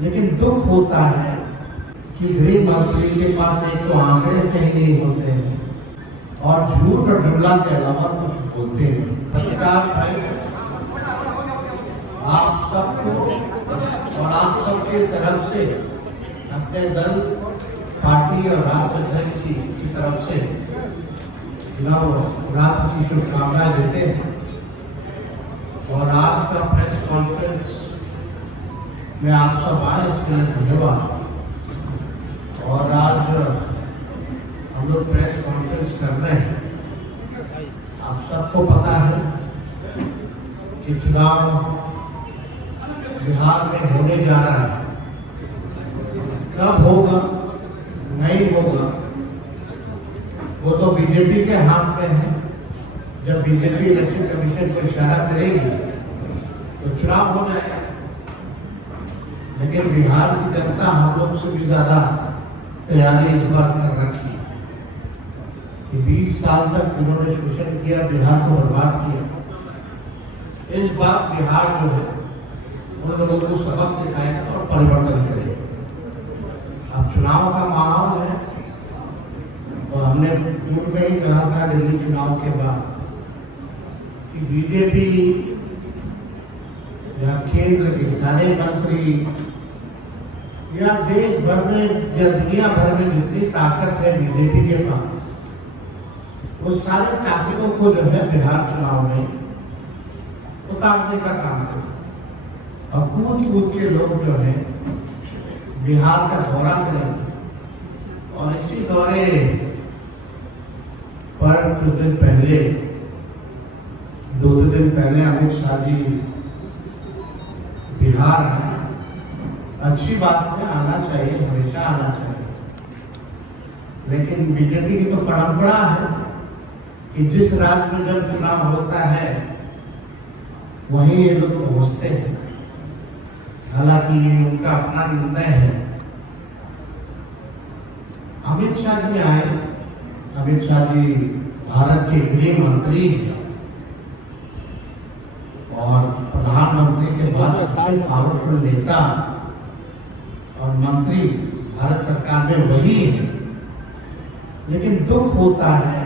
लेकिन दुख होता है कि गृह मंत्री के पास एक तो आंकड़े सही नहीं होते हैं और झूठ और जुमला के अलावा कुछ बोलते नहीं। सरकार भाई आप सबको और आप सबके तरफ से अपने दल पार्टी और राष्ट्राध्यक्ष की तरफ से नवरात्र की शुभकामनाएं देते हैं। और आज का प्रेस कॉन्फ्रेंस में आप सब आए, इसके लिए धन्यवाद। और आज हम लोग प्रेस कॉन्फ्रेंस कर रहे हैं। आप सबको पता है कि चुनाव बिहार में होने जा रहा है। कब होगा नहीं होगा वो तो बीजेपी के हाथ में है। जब बीजेपी इलेक्शन कमीशन को इशारा करेगी तो चुनाव हो जाएगा। लेकिन बिहार की जनता हम लोग से भी ज्यादा तैयारी इस बार कर रखी है कि 20 साल तक जिन्होंने शोषण किया, बिहार को बर्बाद किया, इस बार बिहार जो है उन लोगों को सबक सिखाएगा और परिवर्तन करेगा। अब चुनाव का माहौल है तो हमने पूर्व में ही कहा था दिल्ली चुनाव के बाद कि बीजेपी या केंद्र के सारे मंत्री या देश भर में या दुनिया भर में जितनी ताकत है बीजेपी के पास, वो सारे ताकतों को जो है बिहार चुनाव में उतारने का काम करे। और कूद कूद के लोग जो है बिहार का दौरा करेंगे। और इसी दौरे पर कुछ दिन पहले, 2 दिन पहले अमित शाह जी बिहार है। अच्छी बात है, आना चाहिए, हमेशा आना चाहिए। लेकिन बीजेपी की तो परंपरा है कि जिस राज्य में जब चुनाव होता है वहीं ये लोग पहुंचते हैं। हालांकि ये उनका अपना निर्णय है। अमित शाह जी आए। अमित शाह जी भारत के गृह मंत्री हैं और प्रधानमंत्री के बाद सबसे पावरफुल नेता और मंत्री भारत सरकार में वही है। लेकिन दुख होता है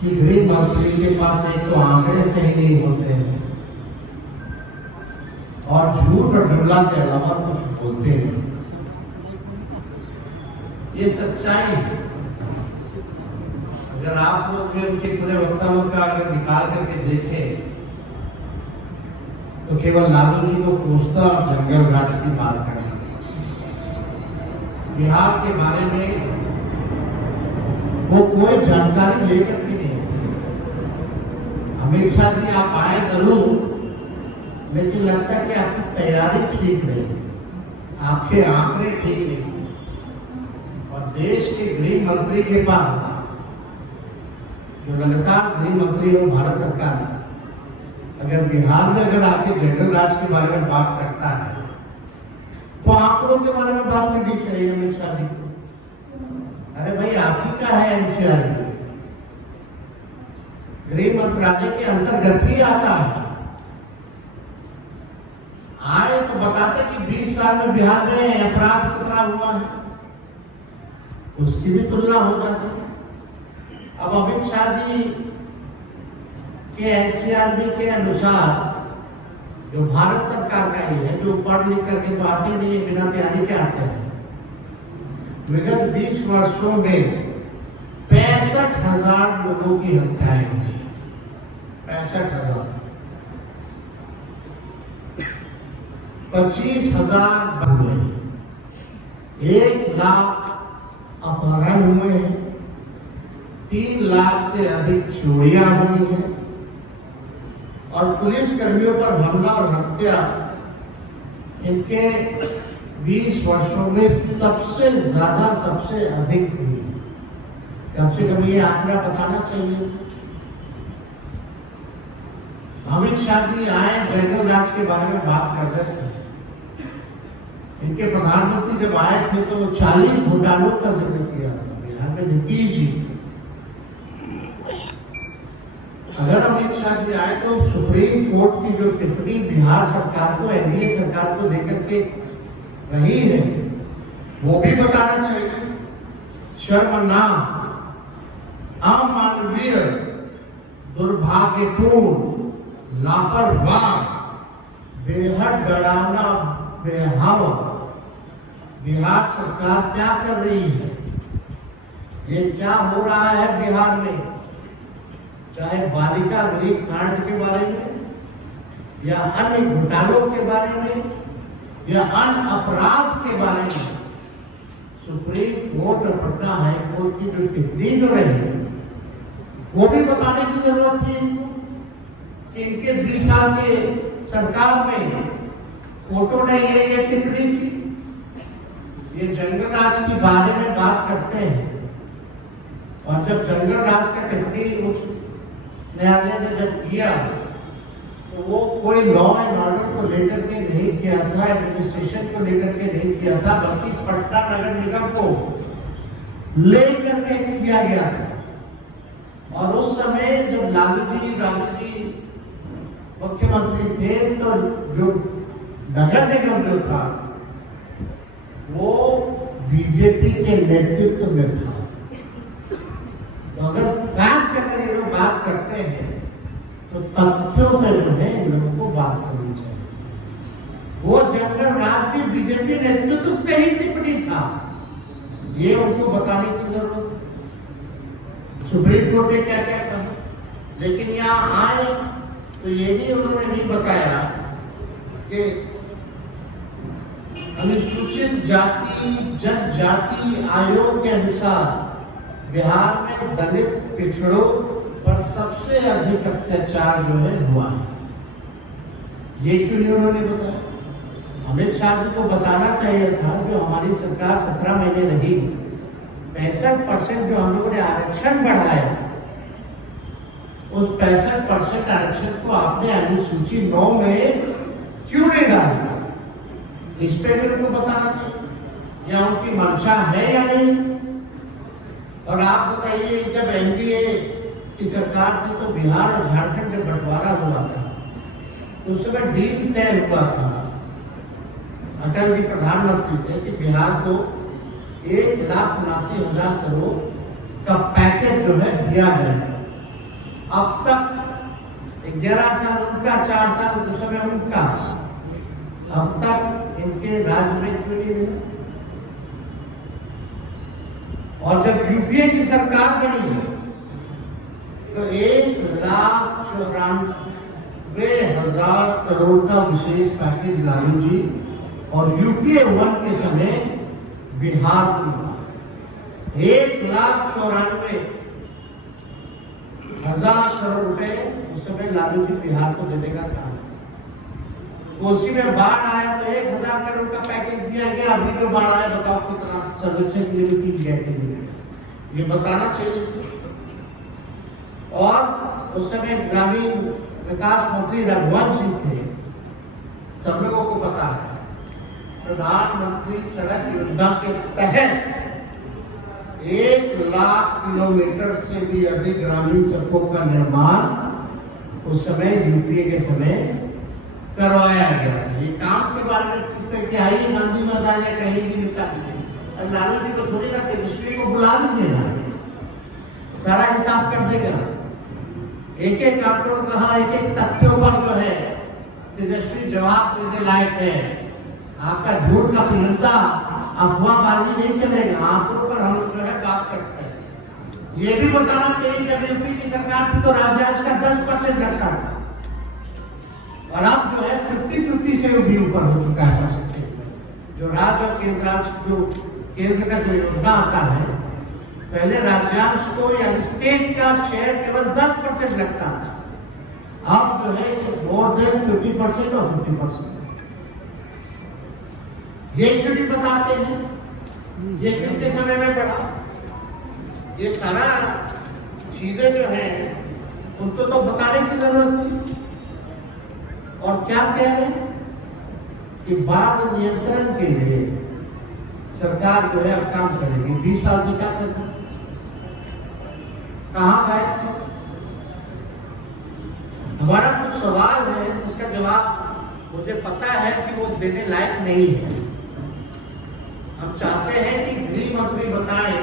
कि गृह मंत्री के पास एक तो आंकड़े सही नहीं होते हैं और झूठ और जुमला के अलावा कुछ बोलते नहीं। ये सच्चाई है। अगर आप लोग भी उनके पूरे वक्तव्य का अगर निकाल करके देखें तो केवल लालू जी को कोसता और जंगल राज की बात करना। बिहार के बारे में वो कोई जानकारी लेकर के नहीं। अमित शाह जी आप आए जरूर, लेकिन लगता है कि आपकी तैयारी ठीक नहीं, आपके आंकड़े ठीक नहीं। और देश के गृह मंत्री के पास, जो लगातार गृह मंत्री हो भारत सरकार में, अगर बिहार में अगर आके जनरल राज के बारे में बात करता है तो आंकड़ों के बारे में बात करनी चाहिए अमित शाह जी को। अरे भाई, आप ही का है एनसीआर, गृह मंत्रालय के अंतर्गत ही आता है। आए तो बताते कि 20 साल में बिहार में अपराध कितना हुआ है, उसकी भी तुलना हो जाती। अब अमित शाह जी के एनसीआरबी के अनुसार, जो भारत सरकार का ही है, जो पढ़ लिख करके तो आते नहीं है, बिना तैयारी के आते हैं, विगत 20 वर्षों में 65,000 लोगों की हत्याएं हुई। 65,000, 25,000 हुए, 1 लाख अपहरण हुए हैं, 3 लाख से अधिक चोरियां हुई हैं और पुलिस कर्मियों पर हमला और हत्या इनके 20 वर्षों में सबसे ज्यादा, सबसे अधिक हुई। कम से कम ये आंकड़ा बताना चाहिए। अमित शाह जी आए, जनरल राज के बारे में बात कर रहे थे। इनके प्रधानमंत्री जब आए थे तो 40 घोटालों का जिक्र किया था बिहार में नीतीश जी। अगर अमित शाह जी आए तो सुप्रीम कोर्ट की जो टिप्पणी बिहार सरकार को, एनडीए सरकार को लेकर के रही है, वो भी बताना चाहिए। शर्मनाक, अमानवीय, दुर्भाग्यपूर्ण, लापरवाह, बेहद डरावना, बेहावा बिहार सरकार क्या कर रही है। ये क्या हो रहा है बिहार में, चाहे बालिका गृह कांड के बारे में या अन्य घोटालों के बारे में या अन्य अपराध के बारे में, सुप्रीम कोर्ट और पटना हाई कोर्ट की जो टिप्पणी जो रही वो भी बताने की जरूरत थी कि इनके 20 साल के सरकार में कोर्टों ने ये टिप्पणी की। ये जंगल राज के बारे में बात करते हैं, और जब जंगल राज का टिप्पणी उच्च न्यायालय ने जब किया तो वो कोई लॉ एंड ऑर्डर को लेकर के नहीं किया था, एडमिनिस्ट्रेशन को लेकर के नहीं किया था, बल्कि पटना नगर निगम को लेकर के किया गया था। और उस समय जब लालू जी मुख्यमंत्री थे तो जो नगर निगम जो था वो बीजेपी के नेतृत्व में था। तो अगर फैक्ट अगर ये लोग बात करते हैं तो तथ्यों में जो है इन लोगों को बात करनी चाहिए। वो जंगल राज भी बीजेपी नेतृत्व पे ही टिप्पणी था, ये उनको बताने की जरूरत है। सुप्रीम कोर्ट ने क्या क्या कहा, लेकिन यहाँ आए तो ये भी उन्होंने नहीं बताया कि अनुसूचित जाति जनजाति आयोग के अनुसार बिहार में दलित पिछड़ों पर सबसे अधिक अत्याचार जो है हुआ है। ये क्यों नहीं उन्होंने बताया। अमित शाह जी को बताना चाहिए था, जो हमारी सरकार 17 महीने रही, 65% जो हम लोगों ने आरक्षण बढ़ाया, उस 65% आरक्षण को आपने अनुसूची 9 में क्यों नहीं डाला, इस पे भी उनको बताना चाहिए, या उनकी मंशा है या नहीं। और आप बताइए, जब एनडीए की सरकार थी तो बिहार और झारखंड में बंटवारा हुआ था, तो उस समय डील तय हुआ था, अटल जी प्रधानमंत्री थे, कि बिहार को 1,79,000 करोड़ का पैकेज जो है दिया जाए। अब तक 11 साल उनका, 4 साल उस समय उनका, अब तक इनके राज्य में क्यों नहीं मिला। और जब यूपीए की सरकार बनी तो 1,94,000 करोड़ का विशेष पैकेज लालू जी और यूपीए 1 के समय बिहार को मिला। 1,94,000 करोड़ रुपए उस समय लालू जी बिहार को देने का काम। कोसी में बाढ़ आया तो 1,000 करोड़ का पैकेज दिया गया। अभी जो बाढ़ आया बताओ कितना सर्वेक्षण के लिए की दिया, ये बताना चाहिए। और उस समय ग्रामीण विकास मंत्री रघुवंश सिंह थे, सब लोगों को पता है। प्रधानमंत्री सड़क योजना के तहत 1,00,000 किलोमीटर से भी अधिक ग्रामीण सड़कों का निर्माण उस समय यूपीए के समय करवाया गया था। ये काम के बारे में पूछते क्या ही गांधी मैदान या कहीं भी निपटा दीजिए, लालू जी को छोड़ी ना, तेजस्वी को बुला लीजिए ना, सारा हिसाब कर देगा। एक एक आंकड़ों कहा, एक एक तथ्यों पर जो है तेजस्वी जवाब देने लायक है। आपका झूठ का पुनर्ता, अफवाहबाजी नहीं चलेगा, आंकड़ों पर हम जो है बात करते हैं। ये भी बताना चाहिए, जब यूपी की सरकार थी तो राज्यांश का 10% लगता था, और अब जो है 50-50 से भी ऊपर हो चुका है। जो राज्य और केंद्र का जो योजना आता है, पहले राज्यांश को या स्टेट का शेयर केवल 10% लगता था, अब जो है मोर देन 50% और 50%। ये क्यों नहीं बताते हैं, ये किसके समय में पड़ा। ये सारा चीजें जो है उनको तो बताने की जरूरत थी। और क्या कह रहे हैं कि बाढ़ नियंत्रण के लिए सरकार जो है अब काम करेगी। 20 साल से क्या करती, कहाँ गए। हमारा कुछ सवाल है जिसका जवाब मुझे पता है कि वो देने लायक नहीं है। हम चाहते हैं कि गृह मंत्री बताएं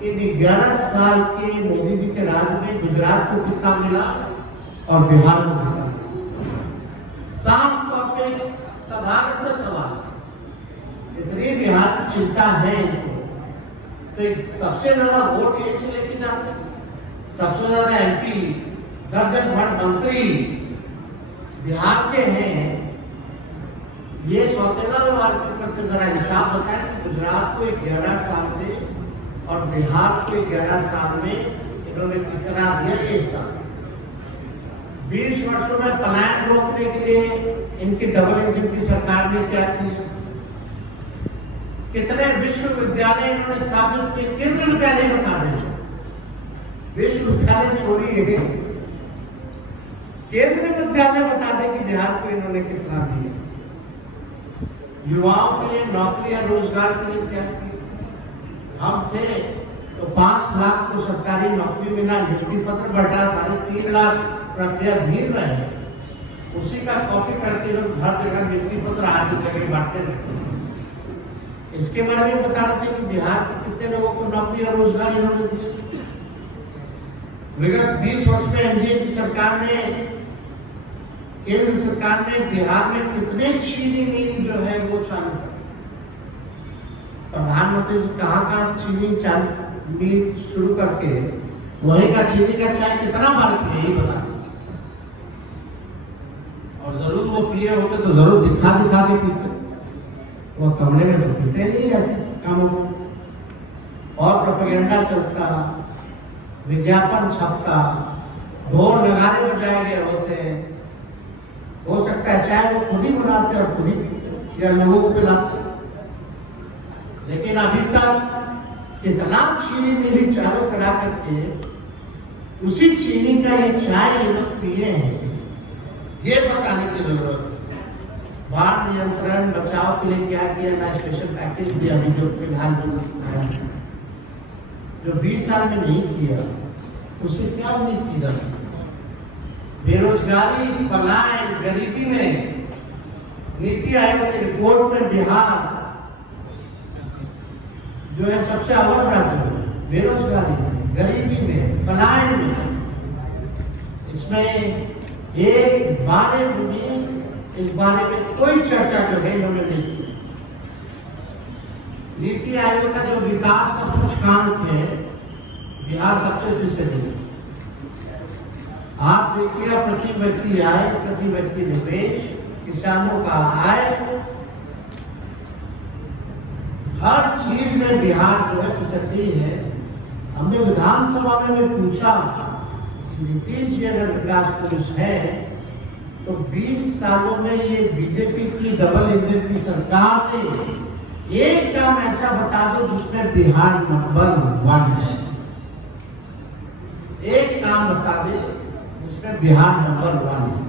कि 11 साल के मोदी जी के राज में गुजरात को कितना मिला और बिहार को कितना मिला। साफ तौर पे साधारण सा सवाल, इतनी बिहार की चिंता है इनको, तो सबसे ज्यादा वोट ये से लेके जाते हैं, सबसे ज्यादा MP, दर्जन भर मंत्री बिहार के हैं। ये सौतेला व्यवहार करते, जरा हिसाब बताएं कि गुजरात को 11 साल में और बिहार को 11 साल में इन्होंने कितना दिया। ये हिसाब 20 वर्षों में पलायन रोकने के लिए इनकी डबल इंजन की सरकार ने क्या किया, कितने विश्वविद्यालय इन्होंने स्थापित किए। केंद्रीय विद्यालय बता दें, विश्वविद्यालय छोड़िए, केंद्रीय विद्यालय बता दें कि बिहार को इन्होंने कितना दिया। युवाओं के लिए नौकरी और रोजगार के लिए क्या किया। हम थे तो 5 लाख को सरकारी नौकरी मिला, नियुक्ति पत्र बढ़ा, 3.5 लाख प्रक्रिया धीर रहे, उसी का कॉपी करके लोग हर जगह नियुक्ति पत्र आदि जगह बांटते रहे। इसके बारे में बताना चाहिए कि बिहार के कितने लोगों को नौकरी और रोजगार इन्होंने दिया। विगत 20 वर्ष में एनडीए की सरकार ने, केंद्र सरकार ने बिहार में कितने चीनी मिल जो है वो चालू कर, प्रधानमंत्री जी कहाँ चीनी चालू मिल शुरू करके वही का चीनी का चाय कितना बार पिए यही बता, और जरूर वो पिए होते तो जरूर दिखा के पीते, वो कमरे में तो पीते नहीं ऐसे कामों को। और प्रोपेगेंडा चलता, विज्ञापन छपता, ढोल नगाड़े बजाए गए होते। हो सकता है चाहे वो खुद ही बनाते और खुद ही पीते या लोगों को पिलाते, लेकिन अभी तक कितना चीनी मिली चालू करा करके उसी चीनी का ये चाय ये लोग पिए हैं, ये बताने की जरूरत है। बाढ़ नियंत्रण बचाव के लिए क्या किया ना, स्पेशल पैकेज दिया अभी जो फिलहाल जो 20 साल में नहीं किया, उससे क्या उम्मीद की जा सकती। बेरोजगारी, पलायन, गरीबी में नीति आयोग की रिपोर्ट में बिहार जो है सबसे अव्वल राज्य है बेरोजगारी में, गरीबी में, पलायन में। इसमें एक बारे में इस बारे में कोई चर्चा जो है इन्होंने नहीं की। नीति आयोग का जो विकास का सूचकांक है बिहार सबसे फीसदी है। आप देखिएगा प्रति व्यक्ति आय, प्रति व्यक्ति निवेश, किसानों का आय, हर चीज में बिहार जो है फीसदी है। हमने विधानसभा में पूछा कि नीतीश जी अगर विकास पुरुष है तो 20 सालों में ये बीजेपी की डबल इंजन की सरकार ने एक काम ऐसा बता दो जिसमें बिहार नंबर 1 है। एक काम बता दे जिसमें बिहार नंबर 1 है।